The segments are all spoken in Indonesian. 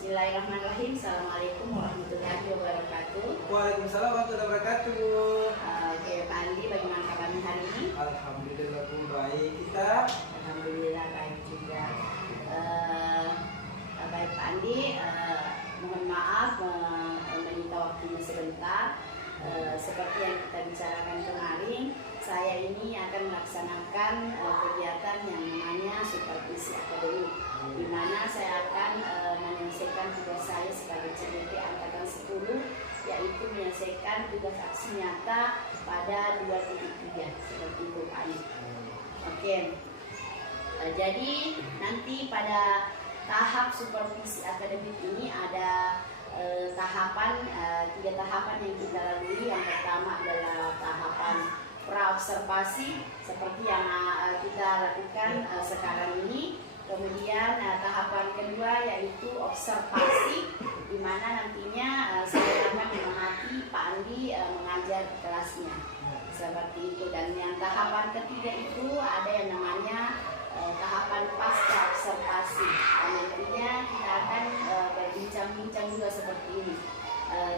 Bismillahirrahmanirrahim. Assalamualaikum warahmatullahi wabarakatuh. Waalaikumsalam warahmatullahi wabarakatuh. Oke, Pak Andi, bagaimana kabarnya hari ini? Alhamdulillah baik kita. Alhamdulillah baik juga. Baik Pak Andi, mohon maaf meminta waktunya sebentar. Seperti yang kita bicarakan kemarin, saya ini akan melaksanakan kegiatan yang namanya supervisi akademik, di mana saya akan menyelesaikan tugas saya sebagai CDP Angkatan 10, yaitu menyelesaikan tugas aksi nyata pada 2.3 seperti itu Pak Andi. Oke, jadi nanti pada tahap supervisi akademik ini ada tiga tahapan yang kita lalui. Yang pertama adalah tahapan praobservasi seperti yang kita lakukan sekarang ini. Kemudian tahapan kedua yaitu observasi, di mana nantinya saya akan mengamati Pak Andi mengajar di kelasnya seperti itu. Dan yang tahapan ketiga itu ada yang namanya tahapan pasca observasi. Nantinya kita akan berbincang-bincang juga seperti ini.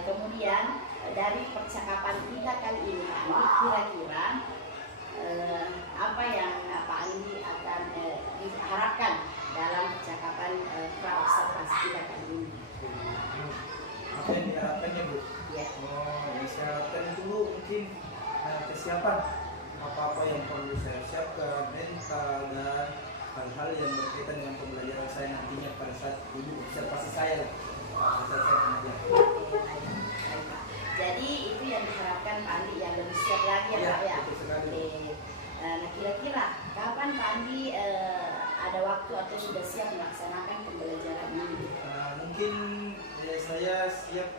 Kemudian dari percakapan kita kali ini, Pak Andi, kira-kira apa yang Pak Andi akan diharapkan dalam percakapan pra-observasi kita kali ini? Apa yang diharapkannya, Bu? Ya. Yang saya harapkan itu Bu, mungkin kesiapan apa-apa yang perlu saya siapkan, mental dan hal-hal yang berkaitan dengan pembelajaran saya nantinya pada saat duduk observasi saya pada saat saya mengajar. Baik, Pak. Jadi itu yang diharapkan Pak Andi, yang lebih siap lagi ya Pak ya. Betul sekali. Nah kira-kira kapan Pak Andi ada waktu atau sudah siap melaksanakan pembelajaran ini? Mungkin saya siap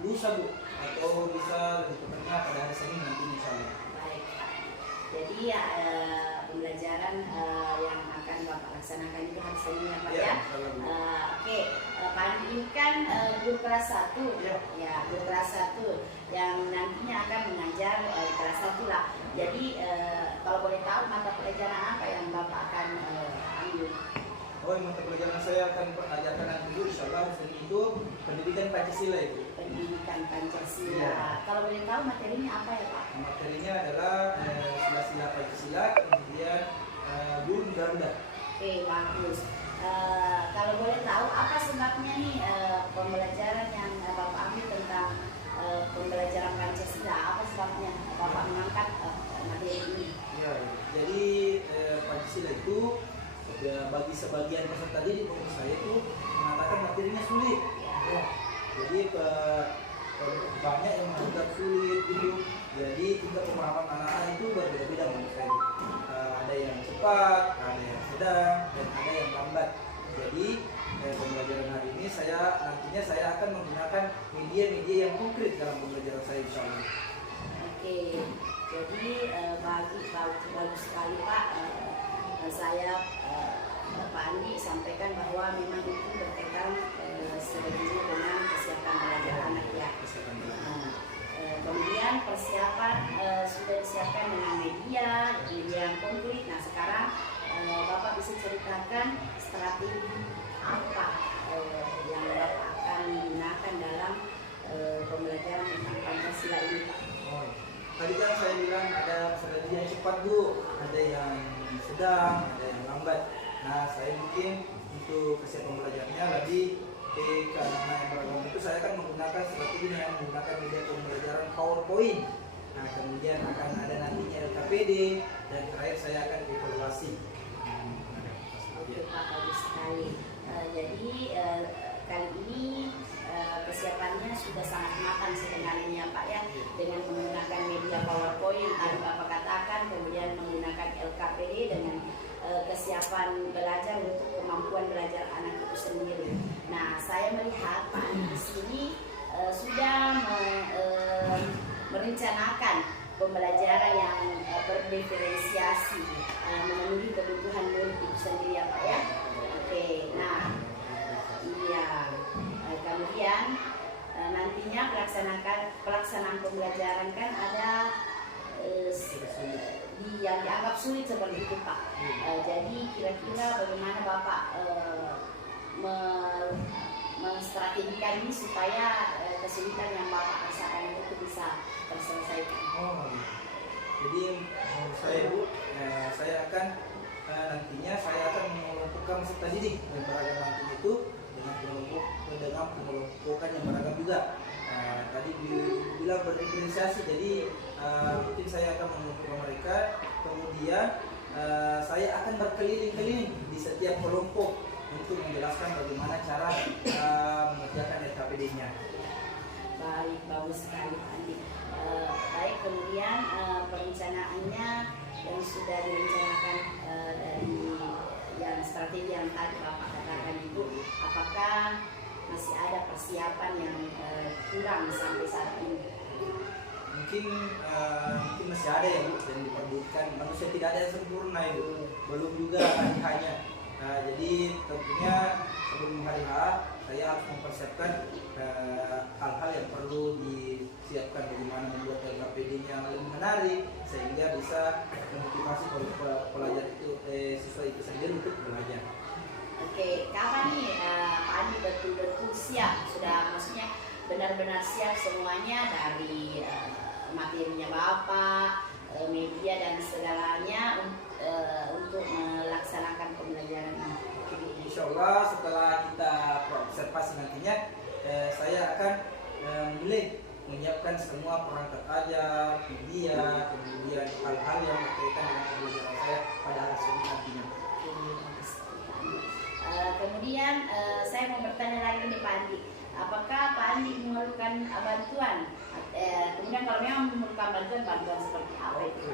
lusa Bu, atau bisa lebih tepatnya pada hari Senin nanti insya Allah. Baik Pak. Jadi ya pembelajaran yang akan Bapak laksanakan itu hari Senin ya Pak ya. Oke, Pak Andi ini kan guru kelas 1 ya, guru kelas 1 yang nantinya akan mengajar kelas 1 lah. Jadi kalau boleh tahu mata pelajaran apa yang Bapak akan ambil? Mata pelajaran saya akan ajarkan nanti dulu insya Allah hari Senin itu pendidikan Pancasila itu. Pendidikan Pancasila. Ya. Kalau boleh tahu materinya apa ya Pak? Materinya adalah sila-sila Pancasila, kemudian Bun Garuda. Oke, bagus. Kalau boleh tahu apa sebabnya nih pembelajaran yang Bapak ambil tentang pembelajaran Pancasila? Apa sebabnya Bapak mengangkat materi ini? Ya, jadi Pancasila itu bagi sebagian peserta didik maupun saya itu mengatakan materinya sulit. Ya. Jadi banyak yang menganggap sulit itu. Jadi tingkat pemahaman anak-anak itu berbeda-beda menurut saya. Ada yang cepat, ada yang sedang, dan ada yang lambat. Jadi pembelajaran hari ini nantinya saya akan menggunakan media-media yang konkret dalam pembelajaran saya insya Allah. Oke, jadi bagus sekali Pak. Saya Pak Andi sampaikan bahwa memang itu berkaitan sebetulnya dengan kesiapan belajar anak ya. Kemudian persiapan sudah disiapkan dengan media yang konkret. Nah sekarang Bapak bisa ceritakan strategi apa yang Bapak akan gunakan dalam pembelajaran tentang Pancasila ini Pak? Tadi kan saya bilang ada strategi yang cepat Bu, ada yang sedang, ada yang lambat. Nah saya mungkin untuk kesiapan belajarnya lebih karena yang beragam itu saya akan menggunakan strategi yang menggunakan media pembelajaran PowerPoint. Nah kemudian akan ada nantinya LKPD dan terakhir saya akan evaluasi. Oke Pak, bagus sekali. Jadi kali ini kesiapannya sudah sangat matang sebenarnya Pak ya, dengan menggunakan media PowerPoint tadi Bapak katakan, kemudian menggunakan LKPD dengan kesiapan belajar untuk kemampuan belajar anak itu sendiri. Nah saya melihat Pak Andi di sini sudah merencanakan pembelajaran yang berdiferensiasi, memenuhi kebutuhan murid itu sendiri ya Pak ya. Oke, nah iya. Kemudian nantinya pelaksanaan pembelajaran kan ada yang dianggap sulit seperti itu Pak. Jadi kira-kira bagaimana Bapak strategikan ini supaya kesulitan yang Bapak rasakan itu bisa terselesaikan? Oh, gitu. Jadi menurut saya Bu, saya akan nantinya saya akan mengelompokkan peserta didik yang beragam nanti itu dengan pengelompokan yang beragam juga. Tadi dibilang berdifferensiasi, jadi mungkin saya akan mengumpulkan mereka, kemudian saya akan berkeliling-keliling di setiap kelompok untuk menjelaskan bagaimana cara mengerjakan LKPD-nya. Baik, bagus sekali Pak Andi. Baik, kemudian perencanaannya yang sudah direncanakan dari yang strategi yang tadi Bapak katakan itu, apakah masih ada persiapan yang kurang sampai saat ini? Mungkin masih ada ya Bu, yang diperlukan. Manusia tidak ada yang sempurna itu, belum juga hari-hanya. Jadi tentunya sebelum hari H saya harus mempersiapkan hal-hal yang perlu disiapkan, bagaimana membuat LKPD-nya yang lebih menarik sehingga bisa memotivasi pelajar itu siswa itu sendiri untuk belajar. Oke, kapan nih Pak Andi betul-betul siap, sudah maksudnya benar-benar siap semuanya dari materinya Bapak, media dan segalanya untuk melaksanakan pembelajaran ini? Insya Allah setelah kita observasi nantinya, saya akan memilih menyiapkan semua perangkat ajar, media, kemudian hal-hal yang berkaitan dengan pembelajaran saya pada hasil nantinya. Kemudian saya mau bertanya lagi nih Pak Andi, apakah Pak Andi memerlukan bantuan? Kemudian kalau memang memerlukan bantuan seperti apa itu?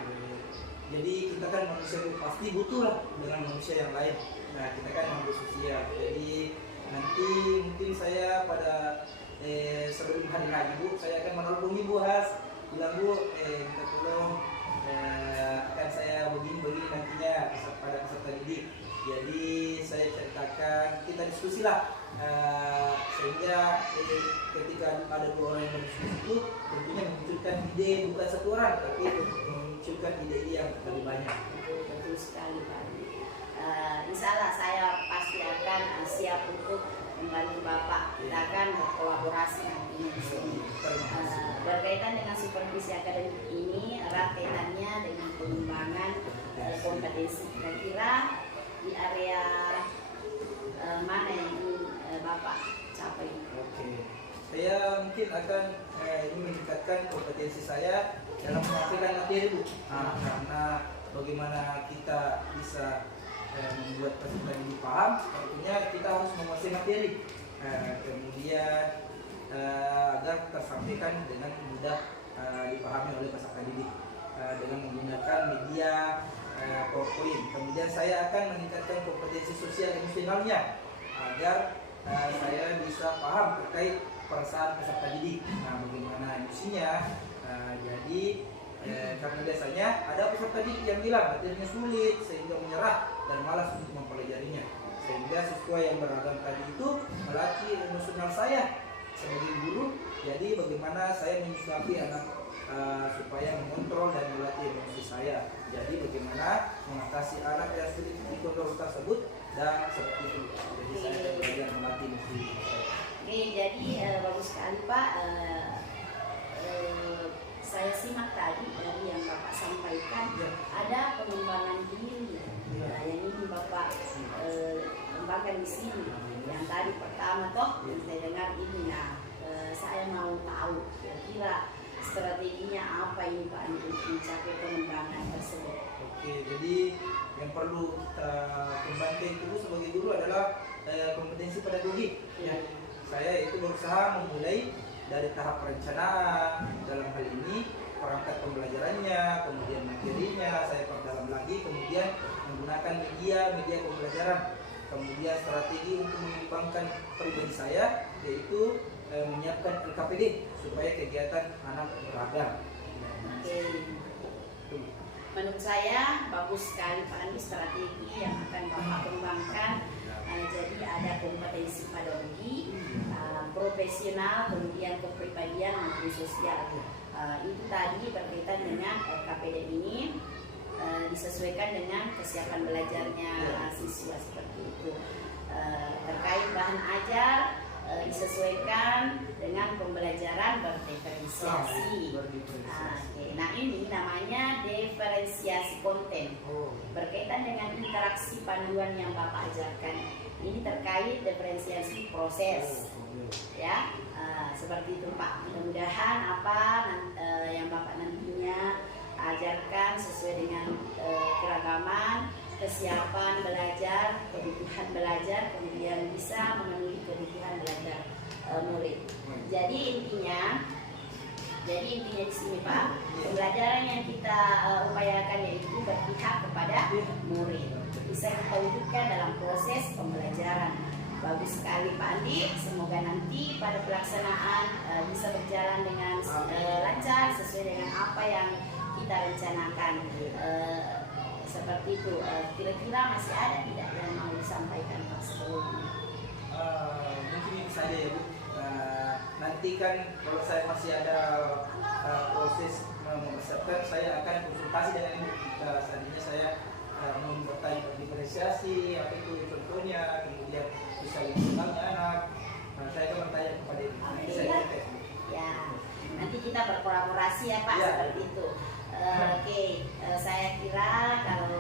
Jadi kita kan manusia pasti butuh lah dengan manusia yang lain. Nah kita kan makhluk sosial. Jadi nanti mungkin saya pada sebelum hari Haji Bu, saya akan menelpon Ibu Has, bilang Bu, minta tolong akan saya begini nantinya pada peserta didik. Jadi saya ceritakan, kita diskusi lah sehingga ketika ada dua orang yang berdiskusi itu tentunya memunculkan ide bukan satu orang, tapi memunculkan ide yang lebih banyak. Betul sekali Pak Andi. Insya Allah saya pasti akan siap untuk membantu Bapak. Kita akan berkolaborasi nantinya di sini. Berkaitan dengan supervisi akademik ini, erat kaitannya dengan pengembangan kompetensi. Kira-kira di area mana yang ingin Bapak capai? Oke, saya mungkin akan ini meningkatkan kompetensi saya dalam menyampaikan materi Bu. Karena bagaimana kita bisa membuat peserta didik paham, tentunya kita harus menguasai materi. Kemudian agar tersampaikan dengan mudah dipahami oleh peserta didik dengan menggunakan media PowerPoint. Kemudian saya akan meningkatkan kompetensi sosial emosionalnya agar saya bisa paham terkait perasaan peserta didik. Nah, bagaimana emosinya. Jadi karena biasanya ada peserta didik yang bilang materinya sulit sehingga menyerah dan malas untuk mempelajarinya. Sehingga siswa yang beragam tadi itu melatih emosional saya sebagai guru. Jadi bagaimana saya menyikapi anak supaya mengontrol dan melatih emosi saya. Jadi bagaimana mengatasi anak yang sulit dikontrol tersebut dan seperti itu. Jadi saya akan belajar melatih emosi saya. Oke, jadi bagus sekali Pak. Saya simak tadi dari yang Bapak sampaikan, ada pengembangan diri yang ini Bapak kembangkan di sini. Yang tadi pertama toh yang saya dengar ini. Nah, saya mau tahu kira-kira strateginya apa ini Pak untuk mencapai pengembangan tersebut. Oke, jadi yang perlu kita kembangkan itu sebagai guru adalah kompetensi pedagogik. Ya. Saya itu berusaha memulai dari tahap perencanaan, dalam hal ini perangkat pembelajarannya, kemudian materinya saya perdalam lagi, kemudian menggunakan media pembelajaran, kemudian strategi untuk mengembangkan pribadi saya, yaitu menyiapkan LKPD supaya kegiatan anak beragam. Oke. Menurut saya bagus sekali Pak Andi strategi yang akan Bapak kembangkan. Jadi ada kompetensi pedagogi, profesional, kemudian kepribadian maupun sosial. Itu tadi berkaitan dengan LKPD ini disesuaikan dengan kesiapan belajarnya siswa seperti itu. Terkait bahan ajar disesuaikan disesuaikan dengan pembelajaran berdiferensiasi. Nah, ini namanya diferensiasi konten. Berkaitan dengan interaksi panduan yang Bapak ajarkan. Ini terkait diferensiasi proses. Ya, seperti itu Pak. Mudah-mudahan apa yang Bapak nantinya ajarkan sesuai dengan keragaman, kesiapan belajar, kebutuhan belajar, kemudian bisa memenuhi kebutuhan belajar murid. Jadi intinya di sini Pak, pembelajaran yang kita upayakan yaitu berpihak kepada murid. Bisa kita wujudkan dalam proses pembelajaran. Bagus sekali Pak Andi, semoga nanti pada pelaksanaan bisa berjalan dengan lancar sesuai dengan apa yang kita rencanakan. Seperti itu. Kira-kira masih ada tidak yang mau disampaikan Pak sebelumnya? Mungkin ini saja ya Bu. Nanti kan kalau saya masih ada proses mempersiapkan, saya akan konsultasi dengan Ibu. Selanjutnya saya bertanya diferensiasi, apa itu contohnya, kemudian bisa lingkungannya anak. Saya akan bertanya kepada Ibu. Nanti saya cek. Ya, nanti kita berkolaborasi ya Pak, seperti itu. Oke, saya kira kalau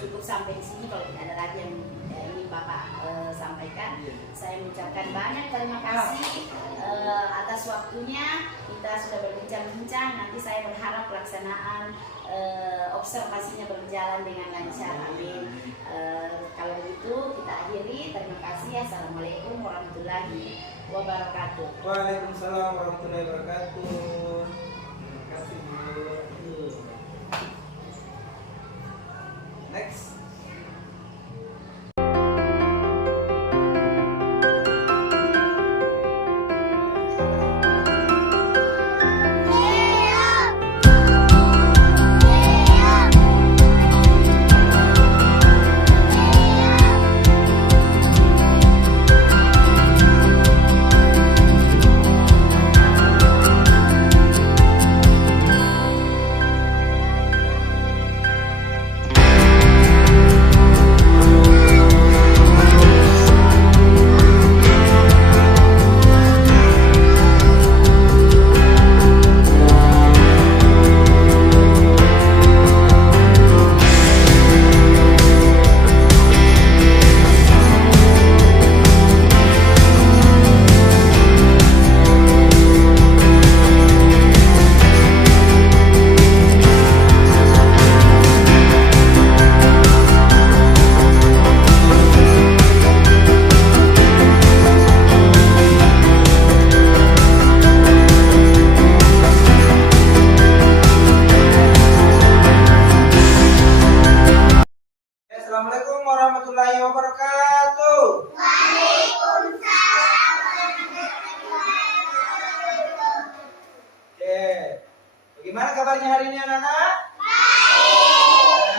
cukup sampai di sini. Kalau tidak ada lagi yang ingin Bapak sampaikan, saya mengucapkan banyak terima kasih atas waktunya. Kita sudah berbincang-bincang. Nanti saya berharap pelaksanaan observasinya berjalan dengan lancar. Amin. Kalau begitu kita akhiri. Terima kasih. Assalamualaikum warahmatullahi wabarakatuh. Waalaikumsalam warahmatullahi wabarakatuh. Terima kasih Bu. Next. Assalamualaikum warahmatullahi wabarakatuh. Oke, bagaimana kabarnya hari ini anak-anak?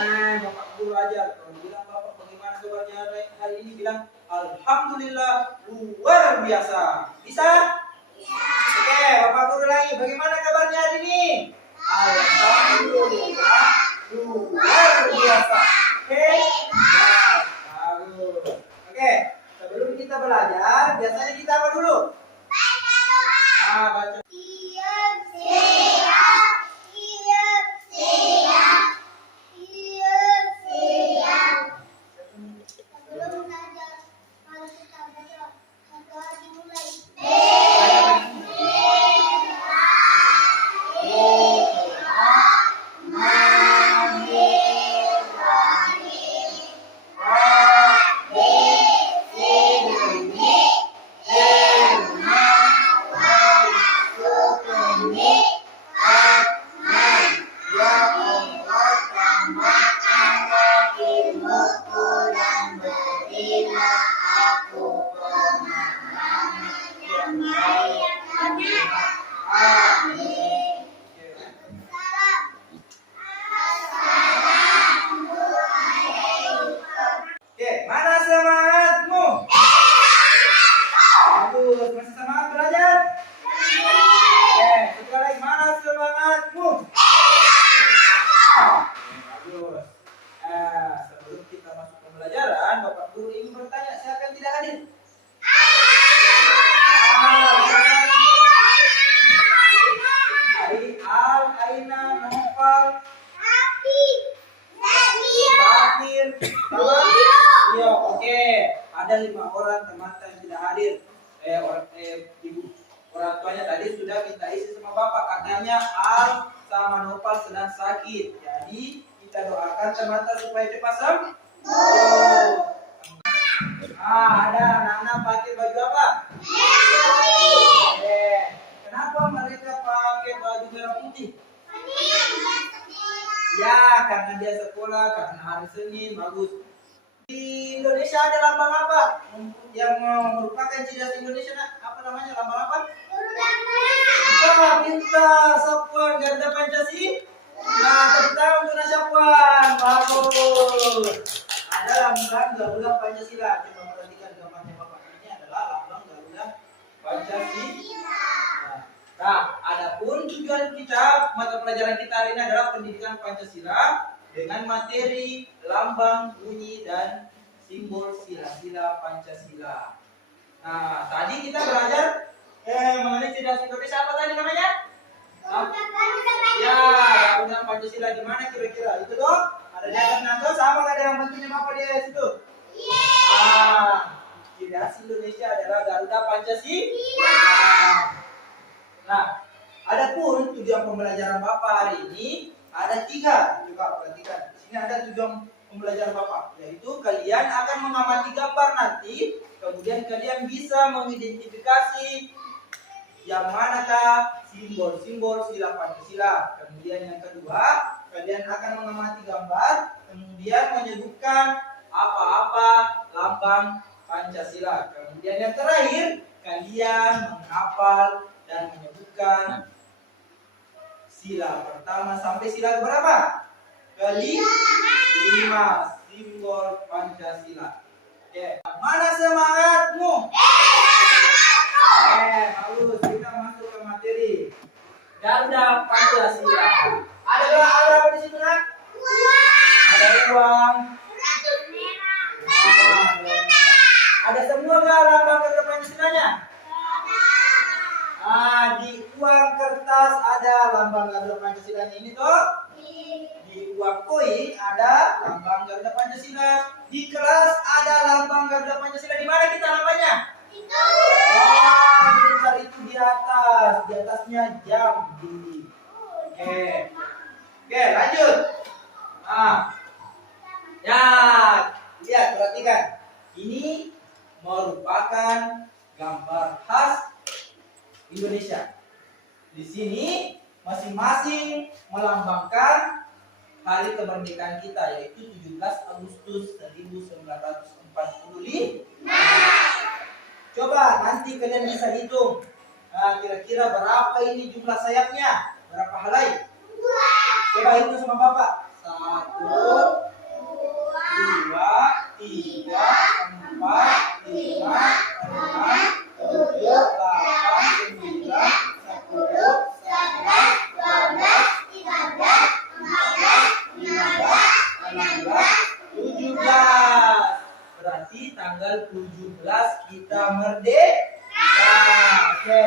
Baik. Bapak guru ajar. Kalau bilang Bapak bagaimana kabarnya hari ini, bilang Alhamdulillah luar biasa. Bisa? Oke, Bapak guru lagi. Bagaimana kabarnya hari ini? Alhamdulillah luar biasa. Oke. Bagus. Oke, sebelum kita belajar, biasanya kita apa dulu? Baca. ada 5 orang teman yang tidak hadir. Ibu orang tuanya tadi sudah minta isi sama bapak, katanya Al sama Nopal sedang sakit. Jadi kita doakan teman supaya cepat sembuh. Ada anak-anak pakai baju apa? Kenapa mereka pakai baju merah putih? Ya, karena dia sekolah, karena hari Senin, bagus. Di Indonesia ada lambang apa? Yang merupakan ciri khas Indonesia, apa namanya? Lambang apa? Coba pintar, Sapuan Garuda Pancasila. Nah, tepuk tangan untuk Sapuan, bagus. Ada lambang Garuda Pancasila. Coba perhatikan gambarnya Bapak. Ini adalah lambang Garuda Pancasila. Nah, adapun tujuan kita, mata pelajaran kita hari ini adalah pendidikan Pancasila dengan materi lambang, bunyi, dan simbol sila-sila Pancasila. Nah, tadi kita belajar mengenai ciri khas Indonesia, apa tadi namanya? Ya, Garuda Pancasila di mana kira-kira? Itu dong? Ada di atas nanto, sama nggak ada yang bentuknya apa di situ? Ciri khas Indonesia adalah Garuda Pancasila. Nah, adapun tujuan pembelajaran Bapak hari ini ada 3. Coba perhatikan. Di sini ada tujuan pembelajaran Bapak, yaitu kalian akan mengamati gambar nanti, kemudian kalian bisa mengidentifikasi yang manakah simbol-simbol sila Pancasila. Kemudian yang kedua, kalian akan mengamati gambar, kemudian menyebutkan apa-apa lambang Pancasila. Kemudian yang terakhir, kalian menghafal dan menyebutkan sila pertama sampai sila berapa? Kelima simbol Pancasila. Oke, mana semangatmu? Bagus, kita masuk ke materi Garuda Pancasila. Ada apa di situ, Nak? Ada uang. Ada semua nggak lambang Garuda Pancasilanya? Di uang kertas ada lambang Garuda Pancasila ini toh. Di uang koin ada lambang Garuda Pancasila. Di kelas ada lambang Garuda Pancasila. Di mana kita lambangnya? Itu di atas. Di atasnya jam. Oke, lanjut. Ya, lihat, perhatikan. Ini merupakan gambar khas Indonesia. Di sini masing-masing melambangkan hari kemerdekaan kita, yaitu 17 Agustus 1945. Coba nanti kalian bisa hitung. Kira-kira berapa ini jumlah sayapnya? Berapa helai? Coba hitung sama Bapak. 1, 2, 3, 4, 5, 6, 7, 8, 9, 10, 11, 12, 13, 14, 15, 16, 17. Berarti tanggal 17 kita merdeka. Oke.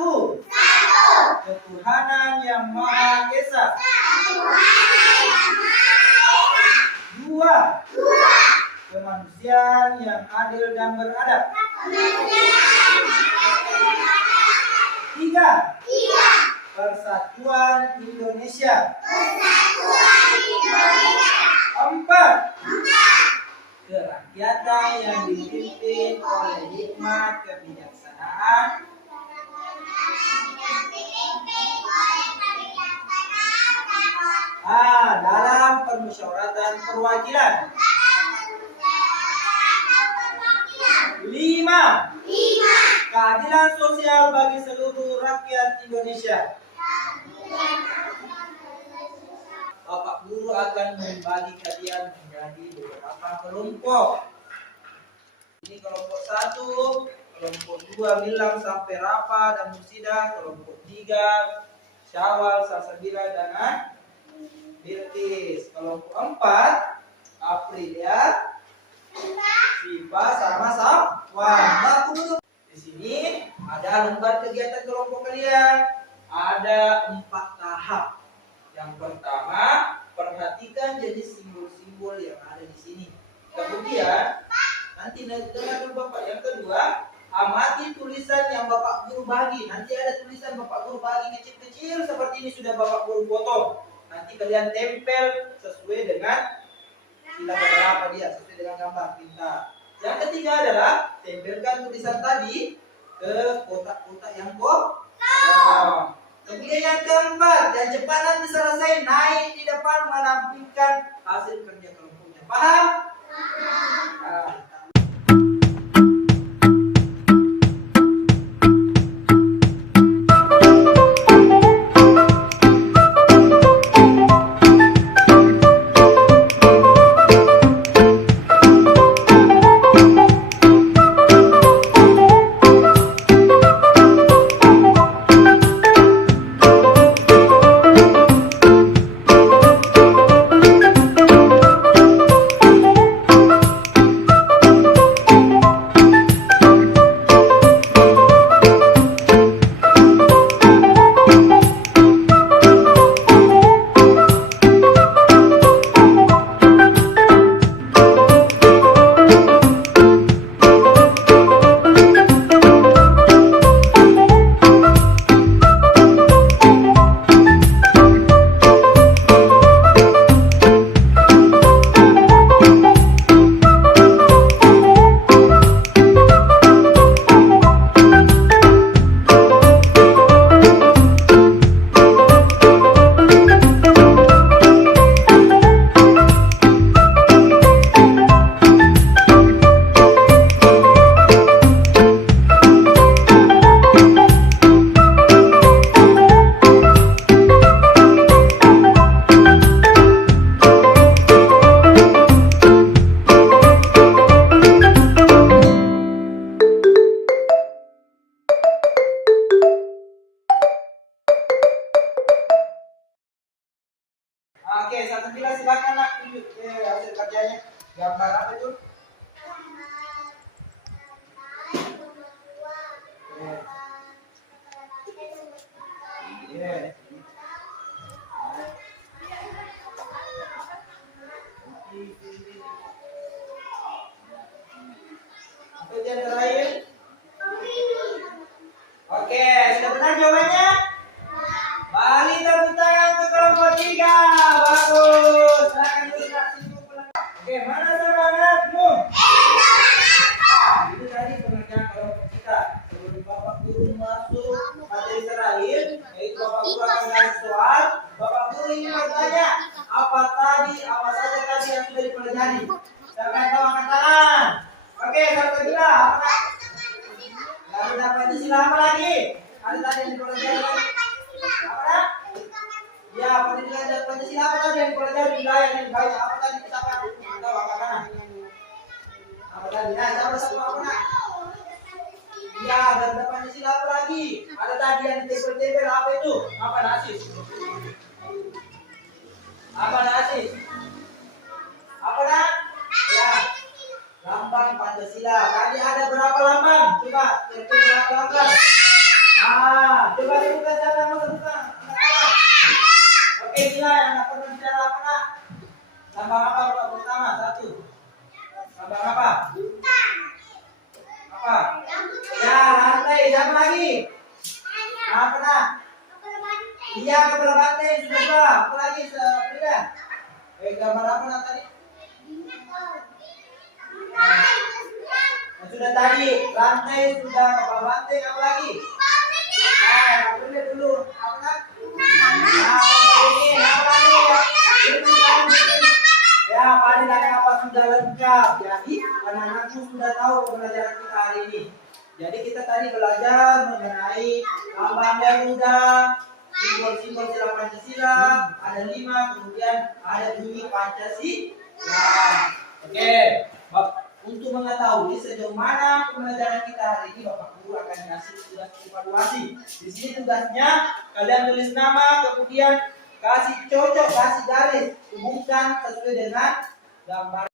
Satu. Ketuhanan yang Maha Esa. Dua. Kemanusiaan yang adil dan beradab. Tiga. Persatuan Indonesia. Empat. Kerakyatan yang dipimpin oleh hikmat kebijaksanaan. Dalam permusyawaratan perwakilan. Lima. Keadilan sosial bagi seluruh rakyat Indonesia. Bapak Guru akan membagi kalian menjadi beberapa kelompok. Ini kelompok 1, kelompok 2 Milang sampai Rapa dan Musida, kelompok 3 Syawal, Salsabila dan Bilqis. Kelompok 4 Aprilia, Siva sama Safwan. Baku dulu. Di sini ada lembar kegiatan kelompok kalian. Ada 4 tahap. Yang pertama, perhatikan jenis simbol-simbol yang ada di sini. Kemudian, nanti dengar dulu Bapak. Yang kedua, amati tulisan yang Bapak Guru bagi. Nanti ada tulisan Bapak Guru bagi kecil-kecil seperti ini sudah Bapak Guru potong. Nanti kalian tempel sesuai dengan sila berapa dia, sesuai dengan gambar pintar. Yang ketiga adalah tempelkan tulisan tadi ke kotak-kotak yang kosong. Kemudian yang keempat, yang cepat nanti selesai naik di depan menampilkan hasil kerja kelompoknya. Paham? Oke, satu bila silakan nak tunjuk hasil kerjanya. Gambar apa itu? Iya. Ujian terakhir. Oke, sudah benar jawabannya? Balik tepuk tangan ke kelompok 3. Bagus. Silakan tuliskan simpul. Oke, mana semangatmu? Itu tadi pengerjaan kelompok kita. Sebelum Bapak Guru masuk materi terakhir, yaitu Bapak Guru akan kasih soal. Bapak Guru ingin bertanya, apa saja tadi yang sudah dipelajari? Siapa yang tahu angkat tangan? Oke, satu bila. Lalu dapat Pancasila apa lagi? Ada tadi yang dipelajari lagi? Apa? Ya, Pancasila apa tadi yang dipelajari? Wilayah yang banyak. Apa tadi? Siapa? Tahu angkat tangan. Apa tadi? Nah, siapa apa nak? Ya, dan Pancasila apa lagi? Ada tadi yang ditempel-tempel apa itu? Apa nasi? Apa nasi? Apa nak? Ya, lambang Pancasila. Tadi ada berapa lambang? Coba, berapa lambang? coba dibuka cara buka. Oke, Gila yang nak pernah bicara apa nak? Lambang apa buka pertama? Satu. Lambang apa? Apa? Ya, lantai. Siapa lagi? Apa nak? Iya, kepala banteng sudah dua. Apa lagi? Frida? Gambar apa nak tadi? Sudah tadi, lantai sudah, kepala banteng apa lagi? Nah, boleh dulu. Apa nak? Ini apa lagi ya? Ya, Pak Adi tanya apa sudah lengkap. Jadi, anak-anakku sudah tahu pembelajaran kita hari ini. Jadi kita tadi belajar mengenai lambang Garuda, simbol-simbol sila Pancasila, ada 5, kemudian ada bunyi Pancasila. Oke, untuk mengetahui sejauh mana pembelajaran kita hari ini, Bapak Guru akan kasih tugas evaluasi. Di sini tugasnya kalian tulis nama, kemudian kasih cocok, kasih garis, hubungkan sesuai dengan gambar.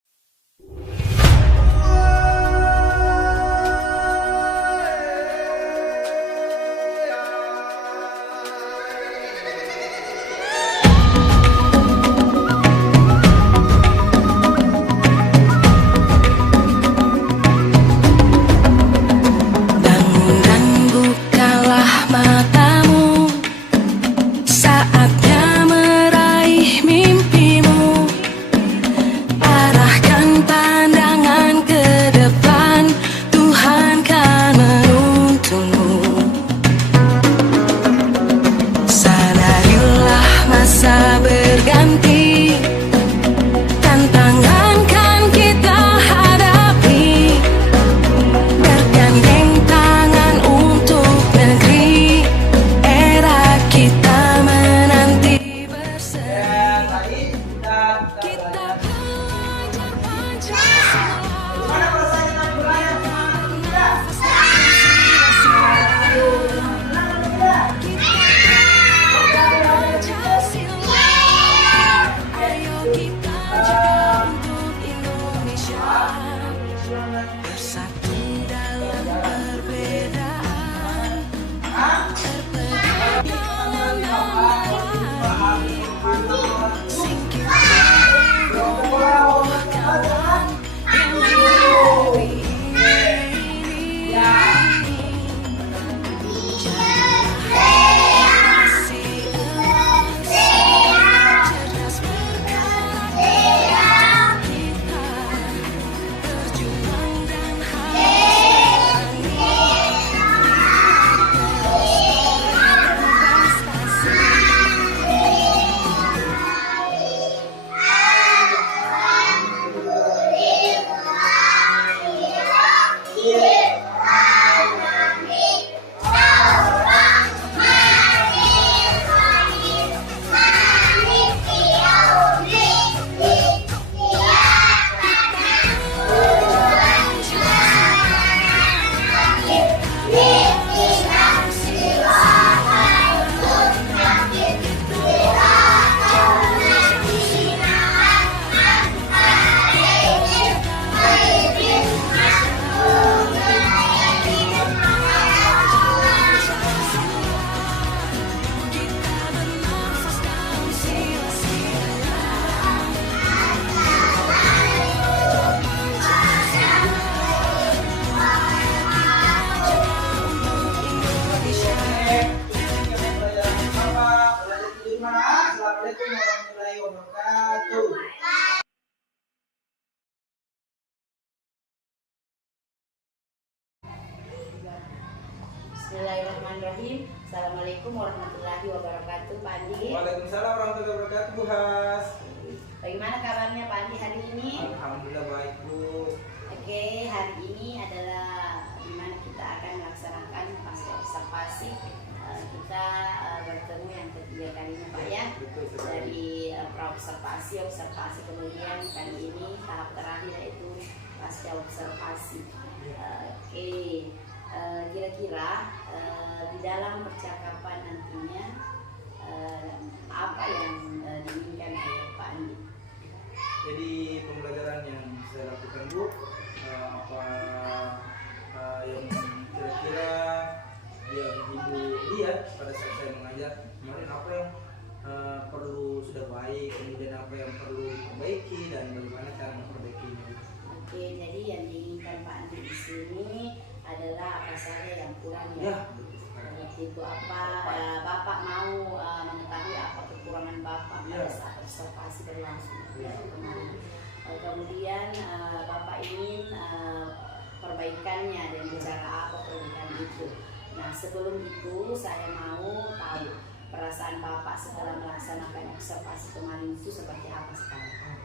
Bismillahirrahmanirrahim. Assalamualaikum warahmatullahi wabarakatuh, Pak Andi. Waalaikumsalam warahmatullahi wabarakatuh, Bu Has. Bagaimana kabarnya Pak Andi hari ini? Alhamdulillah baik, Bu. Oke, hari ini adalah dimana kita akan melaksanakan pasca observasi. Kita bertemu yang ketiga kalinya, Pak ya. Dari praobservasi, observasi, kemudian kali ini tahap terakhir yaitu pasca observasi. Oke. Kira-kira di dalam percakapan nantinya apa yang diinginkan oleh Pak Andi? Jadi pembelajaran yang saya lakukan, Bu, apa yang kira-kira yang ibu lihat pada saat saya mengajar kemarin apa yang perlu sudah baik, kemudian apa yang perlu diperbaiki dan bagaimana cara memperbaikinya. Oke, jadi yang diinginkan Pak Andi di sini adalah apa saja yang kurang Ya, ya. betul sekali. Seperti itu apa Bapak mau mengetahui apa kekurangan Bapak pada Ya. saat observasi berlangsung Ya. kemarin. Kemudian Bapak ingin perbaikannya dan bicara apa perbaikan itu. Nah sebelum itu saya mau tahu perasaan Bapak setelah melaksanakan observasi kemarin itu seperti apa sekarang?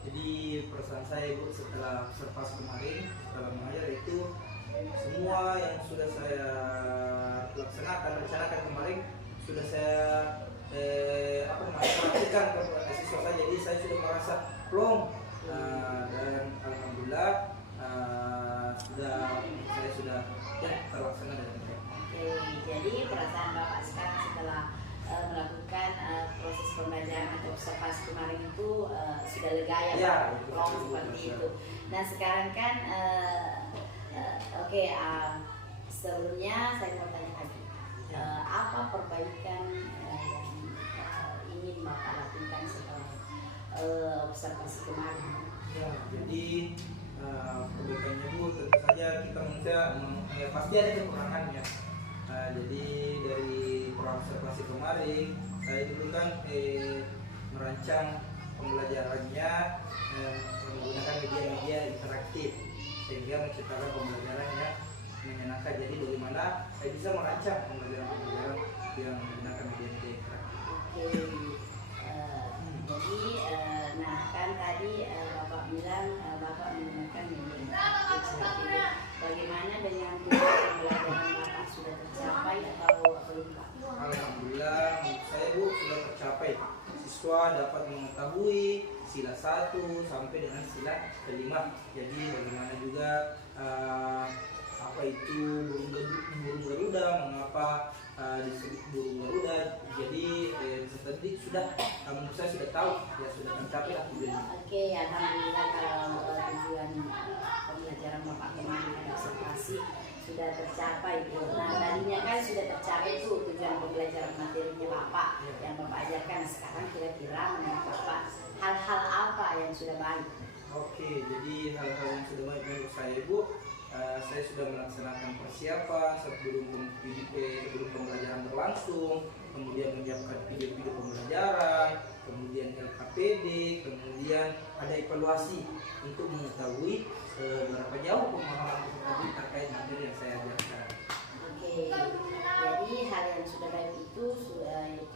Jadi perasaan saya ibu setelah observasi kemarin, setelah mengajar itu semua yang sudah saya laksanakan, rencanakan kemarin sudah saya praktikkan ke siswa saya. Jadi saya sudah merasa plong dan alhamdulillah saya sudah ya terlaksana dengan baik. Oke, jadi perasaan Bapak sekarang setelah melakukan proses pembelajaran atau observasi kemarin itu sudah lega ya, Ya, Pak? betul, Plong betul, seperti betul. itu. Nah sekarang kan sebelumnya saya mau tanya lagi, apa perbaikan yang ingin Bapak lakukan setelah observasi kemarin? Ya, jadi perbaikannya Bu tentu saja kita manusia pasti ada kekurangannya. Jadi dari observasi kemarin saya dulu kan merancang pembelajarannya menggunakan media-media interaktif sehingga menciptakan pembelajaran yang menyenangkan. Jadi bagaimana saya bisa merancang pembelajaran yang menggunakan media-media interaktif. Oke, jadi nah kan tadi Bapak bilang Bapak menggunakan media interaktif seperti itu. Bagaimana dengan tujuan pembelajaran Bapak sudah tercapai atau belum Pak? Alhamdulillah menurut saya Bu sudah tercapai. Siswa dapat mengetahui sila 1 sampai dengan sila kelima. Jadi bagaimana juga apa itu burung garuda, mengapa disebut burung garuda. Jadi tadi sudah menurut saya sudah tahu ya, sudah tercapai lah tujuannya. Oke, alhamdulillah kalau tujuan pembelajaran Bapak kemarin pada observasi sudah tercapai. Nah tadinya kan sudah tercapai tuh tujuan pembelajaran materinya Bapak yang Bapak ajarkan. Sekarang kira-kira menurut Bapak hal-hal apa yang sudah baik? Oke, jadi hal-hal yang sudah baik menurut saya Bu, saya sudah melaksanakan persiapan sebelum pembelajaran berlangsung, kemudian menyiapkan video-video pembelajaran, kemudian LKPD, kemudian ada evaluasi untuk mengetahui berapa jauh pemahaman tadi terkait materi yang saya ajarkan. Oke, jadi hal yang sudah baik itu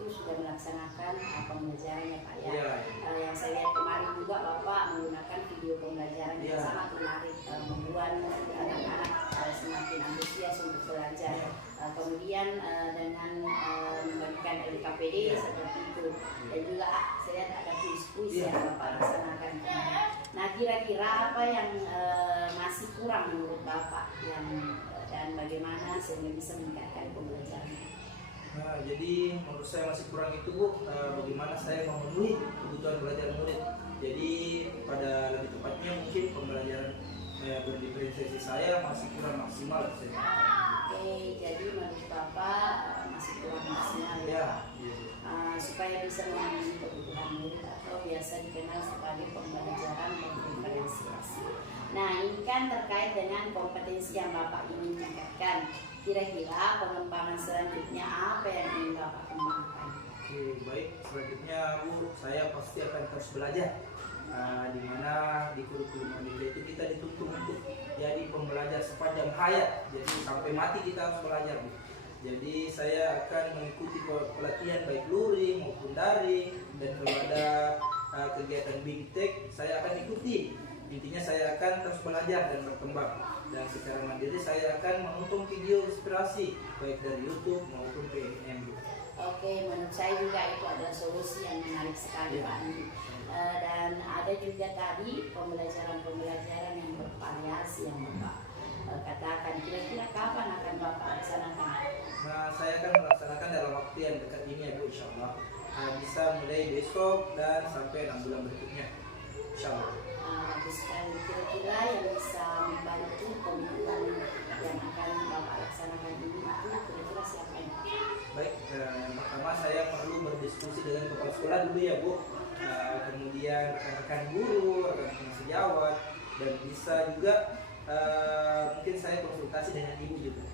sudah melaksanakan pembelajaran ya Pak ya. Ya. Yang saya lihat kemarin juga Bapak menggunakan video pembelajaran yang Ya. sangat menarik, membuat anak-anak semakin antusias untuk belajar. Kemudian dengan memberikan LKPD seperti itu, dan juga saya lihat ada kuis-kuis Ya. yang Bapak laksanakan kemarin. Nah kira-kira apa yang masih kurang menurut Bapak dan bagaimana sehingga bisa meningkatkan pembelajarannya? Nah, jadi menurut saya masih kurang itu Bu, bagaimana saya memenuhi kebutuhan belajar murid. Jadi pada lebih tepatnya mungkin pembelajaran berdiferensiasi saya masih kurang maksimal saya. Oke, jadi menurut Bapak masih kurang maksimal Ya, supaya bisa memenuhi kebutuhan murid atau biasa dikenal sebagai pembelajaran berdiferensiasi. Nah, ini kan terkait dengan kompetensi yang Bapak ingin tingkatkan. Kira-kira pengembangan selanjutnya apa yang ingin Bapak kembangkan? Oke, baik. Selanjutnya Bu, saya pasti akan terus belajar. Di mana di kurikulum Indonesia itu kita dituntut untuk jadi pembelajar sepanjang hayat. Jadi sampai mati kita harus belajar Bu. Jadi saya akan mengikuti pelatihan baik luring maupun daring, dan kalau ada kegiatan Big Tech saya akan ikuti. Intinya saya akan terus belajar dan berkembang, dan secara mandiri saya akan menonton video inspirasi baik dari YouTube maupun PNM. Oke, menurut saya juga itu adalah solusi yang menarik sekali Pak Andi. Dan ada juga tadi pembelajaran yang bervariasi yang Bapak katakan. Kira-kira kapan akan Bapak laksanakan? Nah, saya akan melaksanakan dalam waktu yang dekat ini ya Bu, insya Allah. Bisa mulai besok dan sampai 6 bulan berikutnya, insya Allah. Bagus sekali. Kira-kira yang bisa membantu komitmen yang akan Bapak laksanakan ini itu kira-kira siapa yang Baik, pertama saya perlu berdiskusi dengan kepala sekolah dulu ya Bu. Kemudian rekan-rekan guru, rekan-rekan sejawat, dan bisa juga mungkin saya konsultasi dengan ibu juga.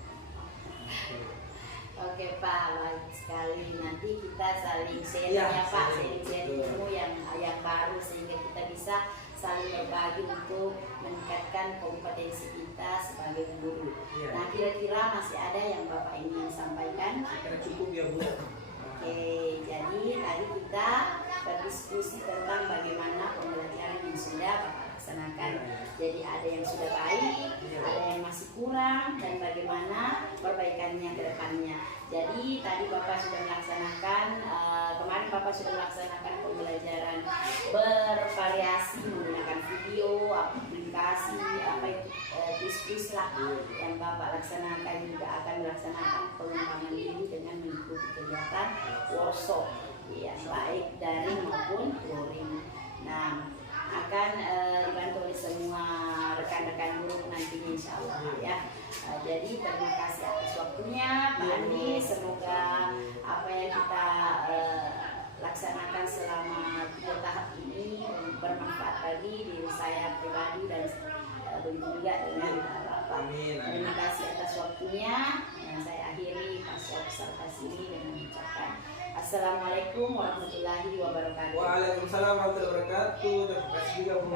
Oke Pak, baik sekali. Nanti kita saling sharing Ya, ya Pak, sharing. sharing ilmu yang baru sehingga kita bisa saling berbagi untuk meningkatkan kompetensi kita sebagai guru. Iya. Nah kira-kira masih ada yang Bapak ingin sampaikan? Karena cukup ya Bu. Oke, jadi tadi kita berdiskusi tentang bagaimana pembelajaran yang sudah Bapak laksanakan. Jadi ada yang sudah baik, ada yang masih kurang, dan bagaimana perbaikannya ke depannya. Jadi tadi Bapak sudah melaksanakan, kemarin Bapak sudah melaksanakan pembelajaran bervariasi menggunakan video, aplikasi, apa itu diskusi lah yang Bapak laksanakan. Juga akan melaksanakan pengembangan diri dengan mengikuti kegiatan workshop, ya baik daring maupun luring. Nah, akan dibantu oleh semua rekan-rekan guru nantinya insya Allah ya. Jadi terima kasih atas waktunya Pak Andi. Semoga apa yang kita laksanakan selama 3 tahap ini bermanfaat bagi diri saya pribadi dan begitu juga dengan Bapak. Terima kasih atas waktunya. Yang saya akhiri pasca observasi ini dengan mengucapkan Assalamualaikum warahmatullahi wabarakatuh. Waalaikumsalam warahmatullahi wabarakatuh. Terima kasih juga Bu.